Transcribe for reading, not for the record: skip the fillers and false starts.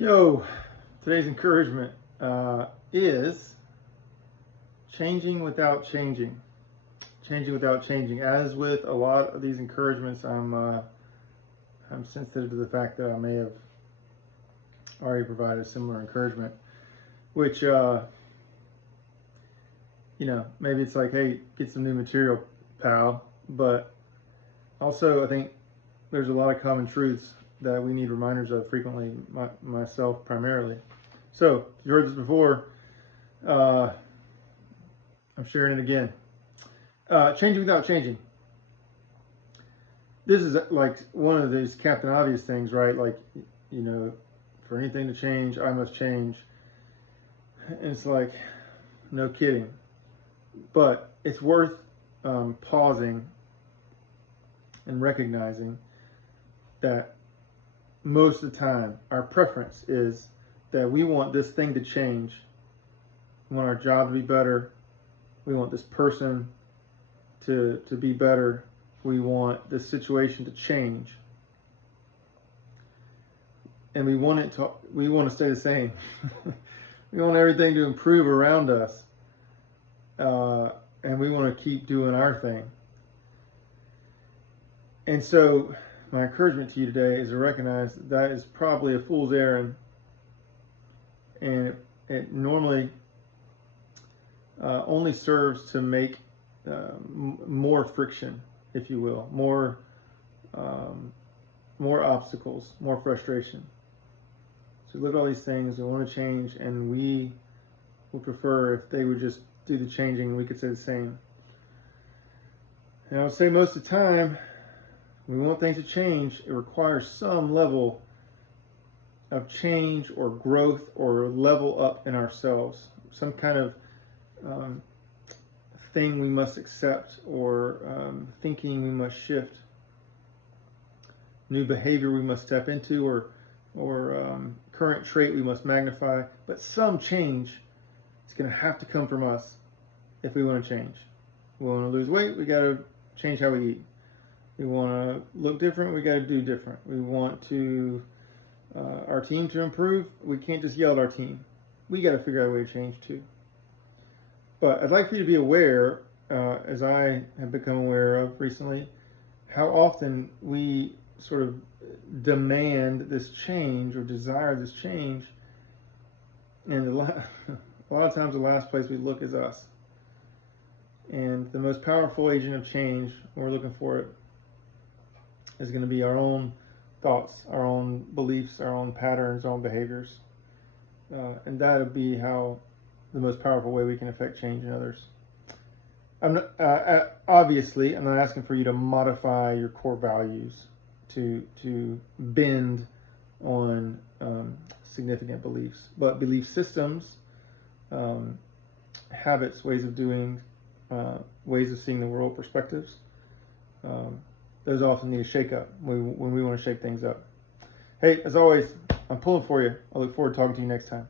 Yo, today's encouragement is changing without changing. Changing without changing. As with a lot of these encouragements, I'm sensitive to the fact that I may have already provided a similar encouragement, which maybe it's like, hey, get some new material, pal. But also, I think there's a lot of common truths that we need reminders of frequently, myself primarily. So, if you heard this before, I'm sharing it again. Changing without changing. This is like one of these Captain Obvious things, right? Like, for anything to change, I must change. And it's like, no kidding. But it's worth pausing and recognizing that most of the time our preference is that we want this thing to change. We want our job to be better. We want this person to be better. We want this situation to change. And we want to stay the same. We want everything to improve around us. And we want to keep doing our thing. And so my encouragement to you today is to recognize that is probably a fool's errand, and it normally only serves to make more friction, if you will, more obstacles, more frustration. So look at all these things we want to change, and we would prefer if they would just do the changing, we could say the same. And I would say most of the time, we want things to change, it requires some level of change or growth or level up in ourselves. Some kind of thing we must accept, or thinking we must shift. New behavior we must step into, or current trait we must magnify. But some change is going to have to come from us if we want to change. We want to lose weight, we got to change how we eat. We want to look different, we got to do different. We want to our team to improve, we can't just yell at our team. We got to figure out a way to change too. But I'd like for you to be aware, as I have become aware of recently, how often we sort of demand this change or desire this change, and a lot of times the last place we look is us. And the most powerful agent of change, when we're looking for it, is going to be our own thoughts, our own beliefs, our own patterns, our own behaviors. And that would be how the most powerful way we can affect change in others. Obviously, I'm not asking for you to modify your core values to bend on significant beliefs, but belief systems, habits, ways of doing, ways of seeing the world, perspectives, those often need a shake-up when we want to shake things up. Hey, as always, I'm pulling for you. I look forward to talking to you next time.